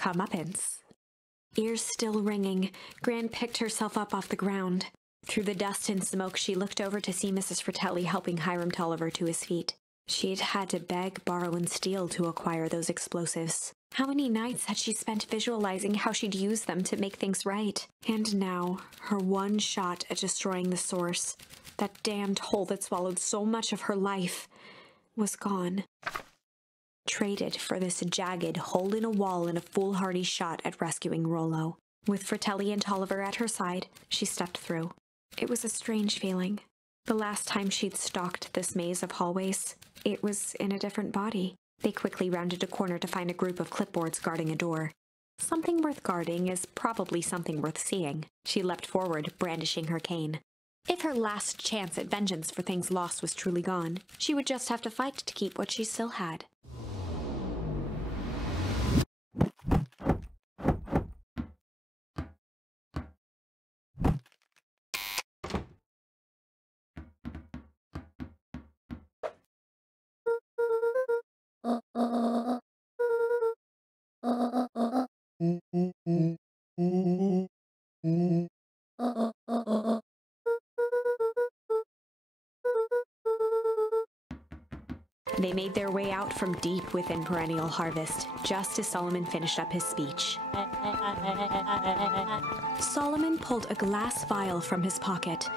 comeuppance. Ears still ringing, Gran picked herself up off the ground. Through the dust and smoke, she looked over to see Mrs. Fratelli helping Hiram Tolliver to his feet. She'd had to beg, borrow, and steal to acquire those explosives. How many nights had she spent visualizing how she'd use them to make things right? And now, her one shot at destroying the source, that damned hole that swallowed so much of her life, was gone. Traded for this jagged hole in a wall and a foolhardy shot at rescuing Rollo. With Fratelli and Tolliver at her side, she stepped through. It was a strange feeling. The last time she'd stalked this maze of hallways, it was in a different body. They quickly rounded a corner to find a group of clipboards guarding a door. Something worth guarding is probably something worth seeing. She leapt forward, brandishing her cane. If her last chance at vengeance for things lost was truly gone, she would just have to fight to keep what she still had. They made their way out from deep within Perennial Harvest, just as Solomon finished up his speech. Solomon pulled a glass vial from his pocket.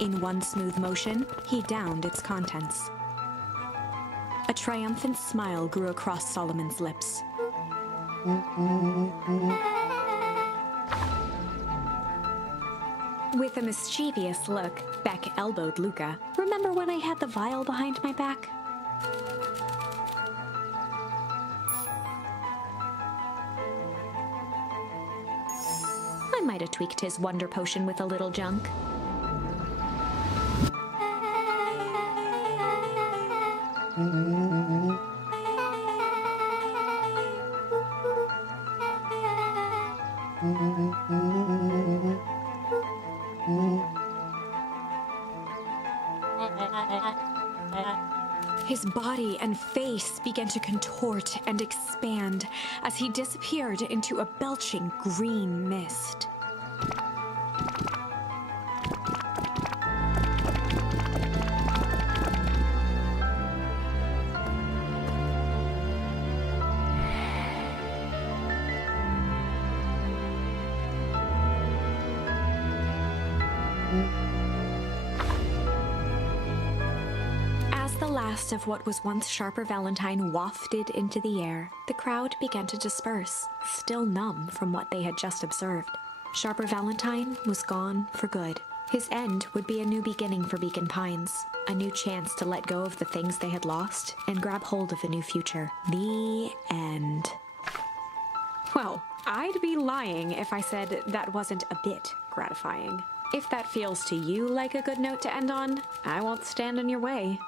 In one smooth motion, he downed its contents. A triumphant smile grew across Solomon's lips. With a mischievous look, Beck elbowed Luca. "Remember when I had the vial behind my back?" I might have tweaked his wonder potion with a little junk. His body and face began to contort and expand as he disappeared into a belching green mist. Of what was once Sharper Valentine wafted into the air, the crowd began to disperse, still numb from what they had just observed. Sharper Valentine was gone for good. His end would be a new beginning for Beacon Pines, a new chance to let go of the things they had lost and grab hold of a new future. The end. Well, I'd be lying if I said that wasn't a bit gratifying. If that feels to you like a good note to end on, I won't stand in your way.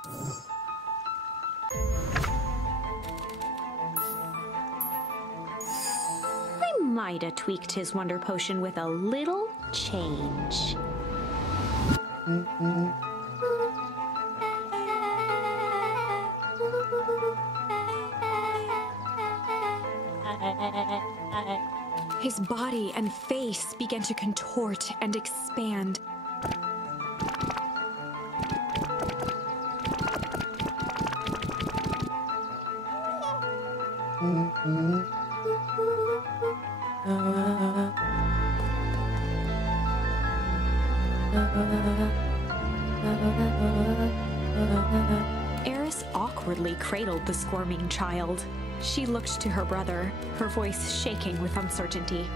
I might have tweaked his wonder potion with a little change. His body and face began to contort and expand. Eris awkwardly cradled the squirming child. She looked to her brother, her voice shaking with uncertainty.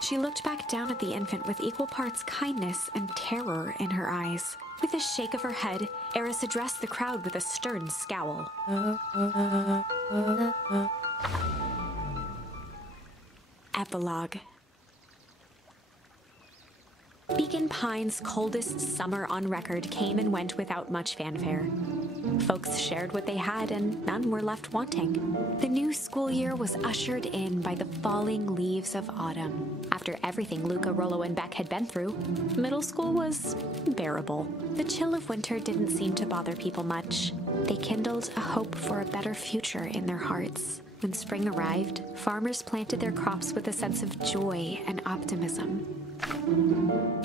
She looked back down at the infant with equal parts kindness and terror in her eyes. With a shake of her head, Eris addressed the crowd with a stern scowl. Epilogue. Beacon Pines' coldest summer on record came and went without much fanfare. Folks shared what they had and none were left wanting. The new school year was ushered in by the falling leaves of autumn. After everything Luca, Rollo, and Beck had been through, middle school was bearable. The chill of winter didn't seem to bother people much. They kindled a hope for a better future in their hearts. When spring arrived, farmers planted their crops with a sense of joy and optimism.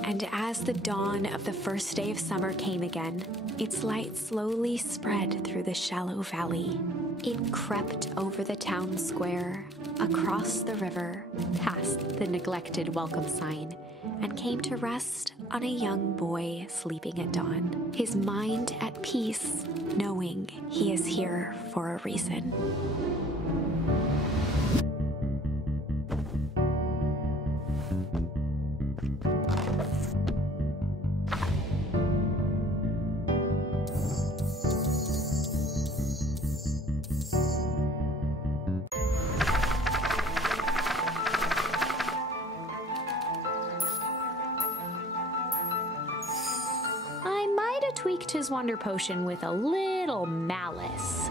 And as the dawn of the first day of summer came again, its light slowly spread through the shallow valley. It crept over the town square, across the river, past the neglected welcome sign, and came to rest on a young boy sleeping at dawn, his mind at peace, knowing he is here for a reason. Tweaked his wonder potion with a little malice.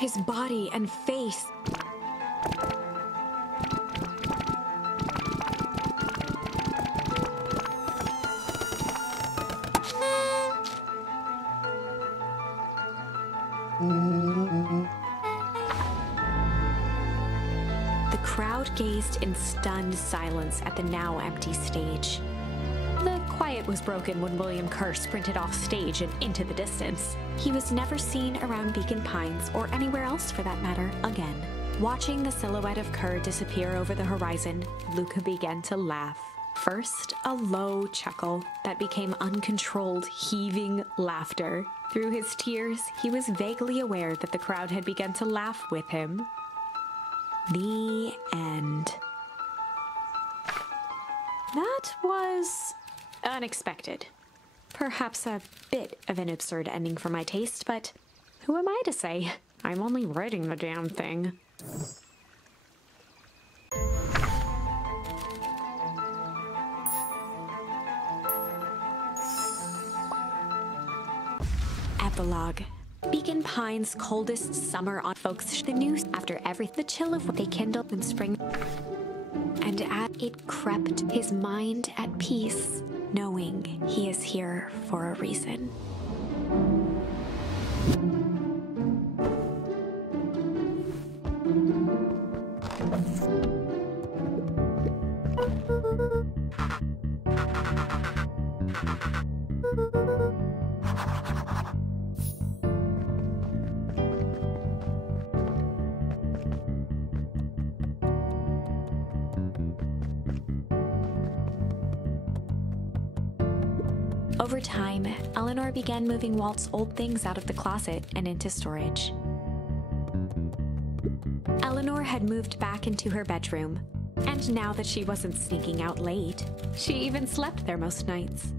His body and face. The crowd gazed in stunned silence at the now empty stage. The quiet was broken when William Kerr sprinted off stage and into the distance. He was never seen around Beacon Pines, or anywhere else for that matter, again. Watching the silhouette of Kerr disappear over the horizon, Luca began to laugh. First, a low chuckle that became uncontrolled, heaving laughter. Through his tears, he was vaguely aware that the crowd had begun to laugh with him. The end. That was unexpected. Perhaps a bit of an absurd ending for my taste, but who am I to say? I'm only writing the damn thing. Epilogue. Beacon Pines' coldest summer on folks the news after the chill of what they kindled in spring. And as it crept, his mind at peace, knowing he is here for a reason. Over time, Eleanor began moving Walt's old things out of the closet and into storage. Eleanor had moved back into her bedroom, and now that she wasn't sneaking out late, she even slept there most nights.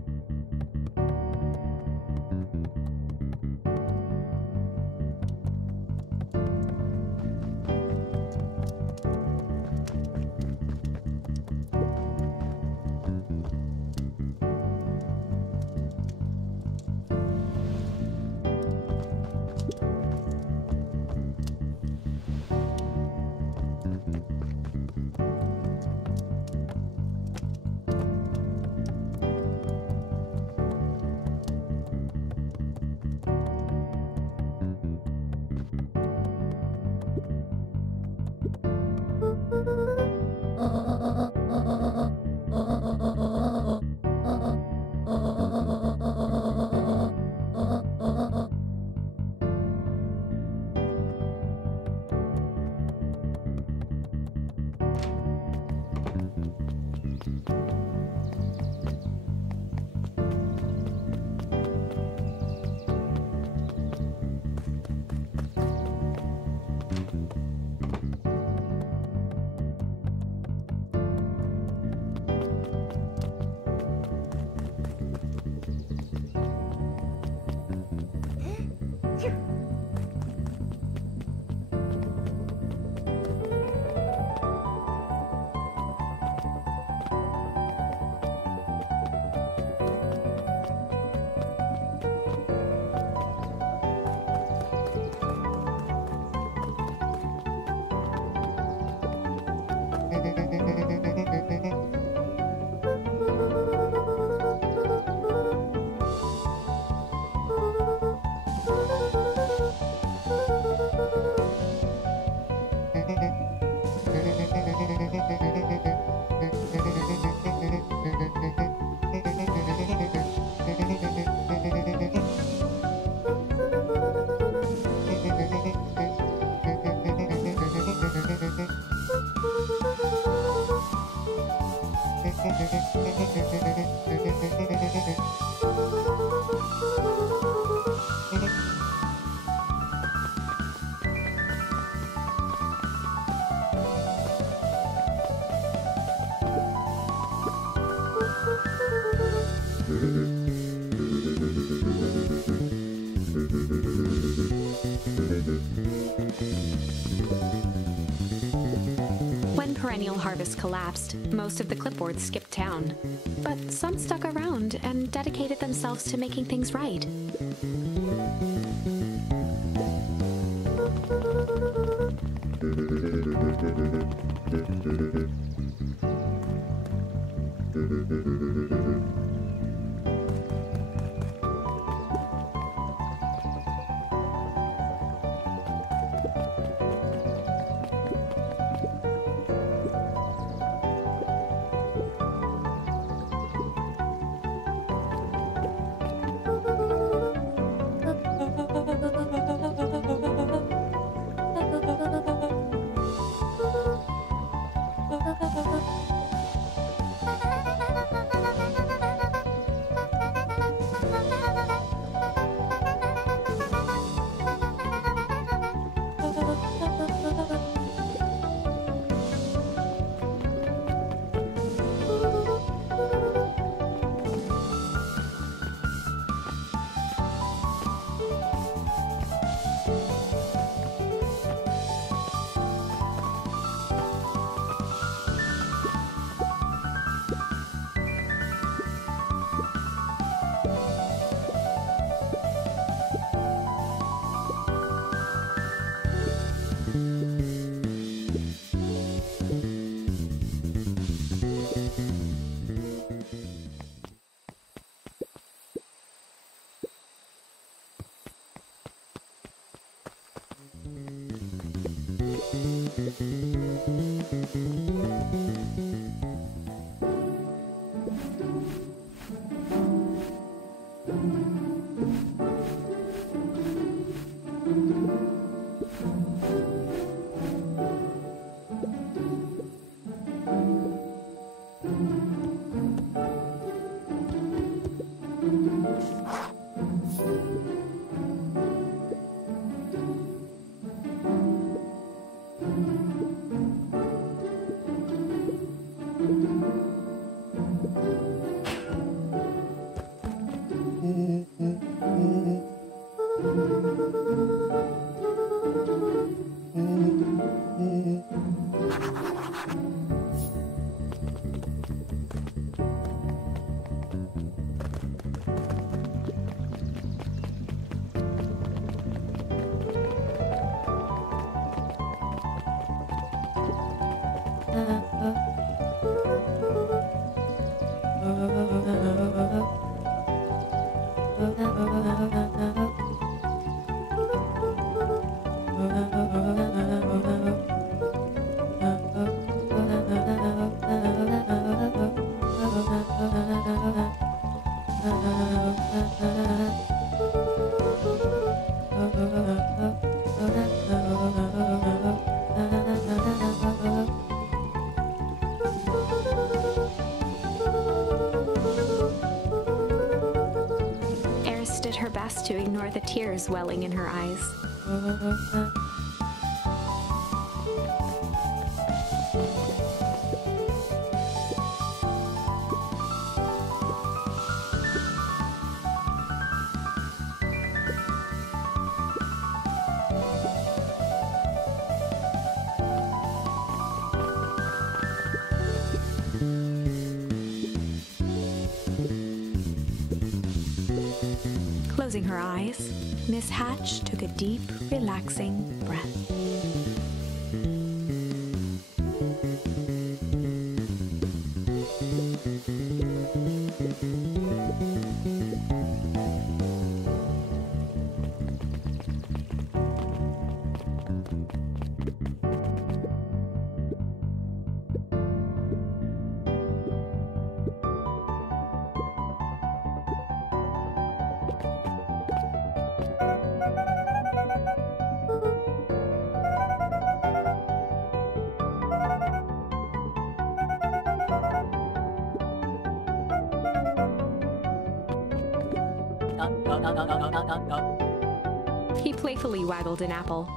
One perennial harvest collapsed. Most of the clipboards skipped town. But some stuck around and dedicated themselves to making things right. To ignore the tears welling in her eyes. Closing her eyes, Miss Hatch took a deep, relaxing breath. He playfully waggled an apple.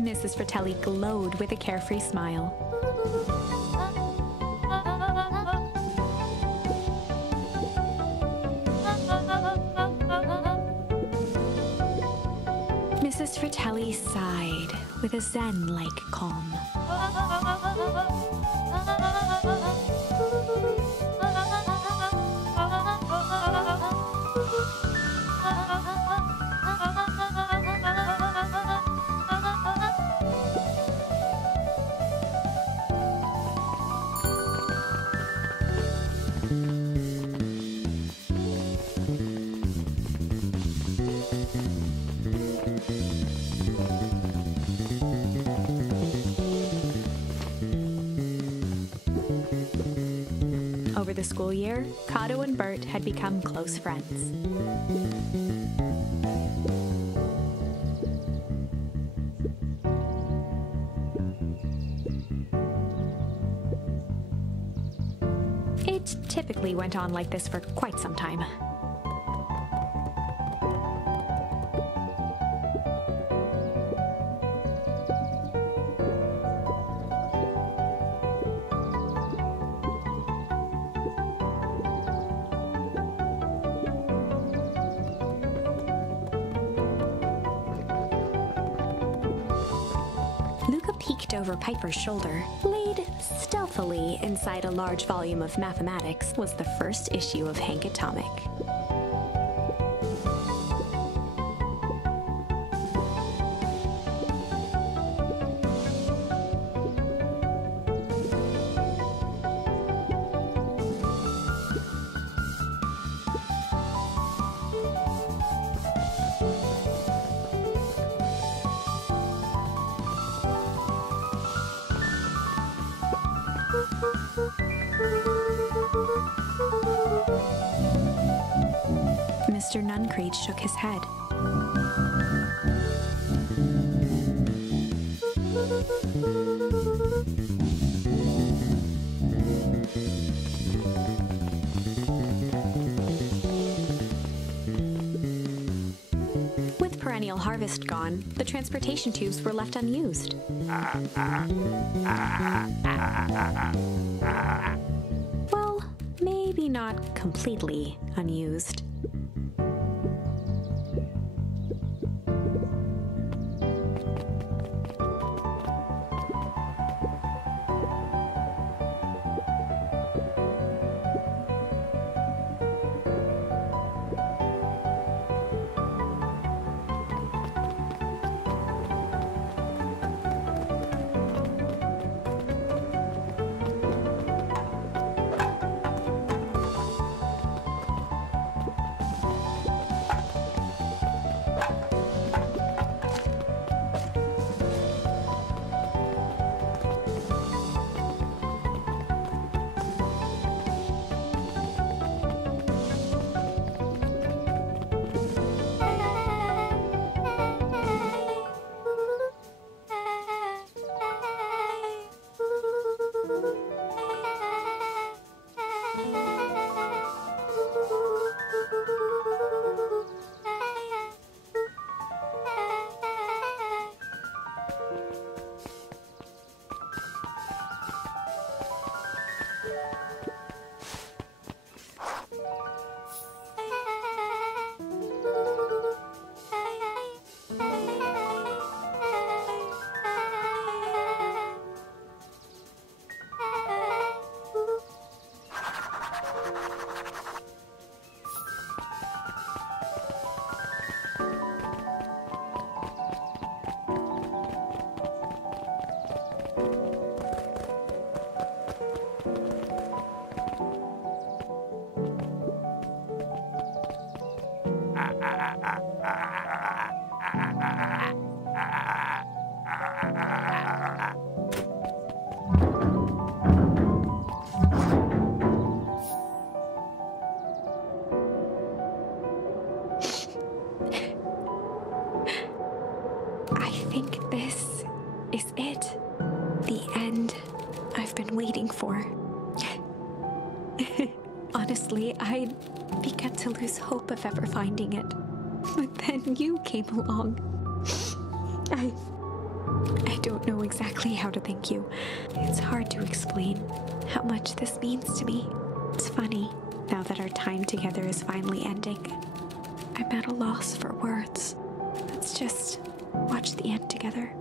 Mrs. Fratelli glowed with a carefree smile. Mrs. Fratelli sighed with a zen-like calm. Over the school year, Kato and Bert had become close friends. It typically went on like this for quite some time. Peeked over Piper's shoulder. Laid stealthily inside a large volume of mathematics was the first issue of Hank Atomic. Mr. Nuncreed shook his head. With perennial harvest gone, the transportation tubes were left unused. Well, maybe not completely unused. Honestly, I'd begun to lose hope of ever finding it. But then you came along. I don't know exactly how to thank you. It's hard to explain how much this means to me. It's funny, now that our time together is finally ending. I'm at a loss for words. Let's just watch the end together.